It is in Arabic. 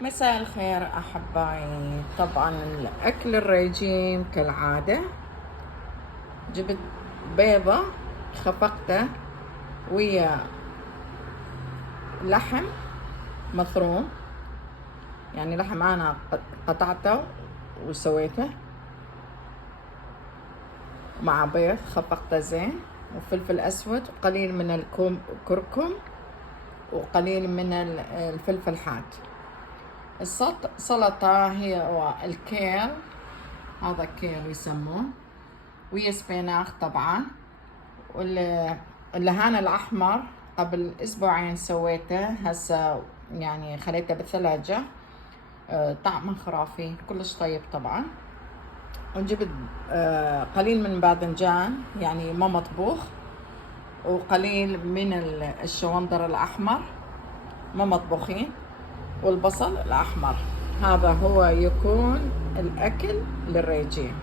مساء الخير أحبائي. طبعا الأكل الرجيم كالعادة، جبت بيضة خفقته ويا لحم مفروم، يعني لحم أنا قطعته وسويته مع بيض خفقته زين، وفلفل أسود وقليل من الكركم وقليل من الفلفل حاد. السلطة هي الكيل، هذا كيل يسموه، ويا سبيناخ طبعا، واللهان الأحمر قبل أسبوعين سويته، هسه يعني خليته بالثلاجة، طعمه خرافي كلش طيب طبعا. وجبت قليل من باذنجان يعني ما مطبوخ، وقليل من الشوندر الأحمر ما مطبوخين، والبصل الأحمر. هذا هو يكون الأكل للرجيم.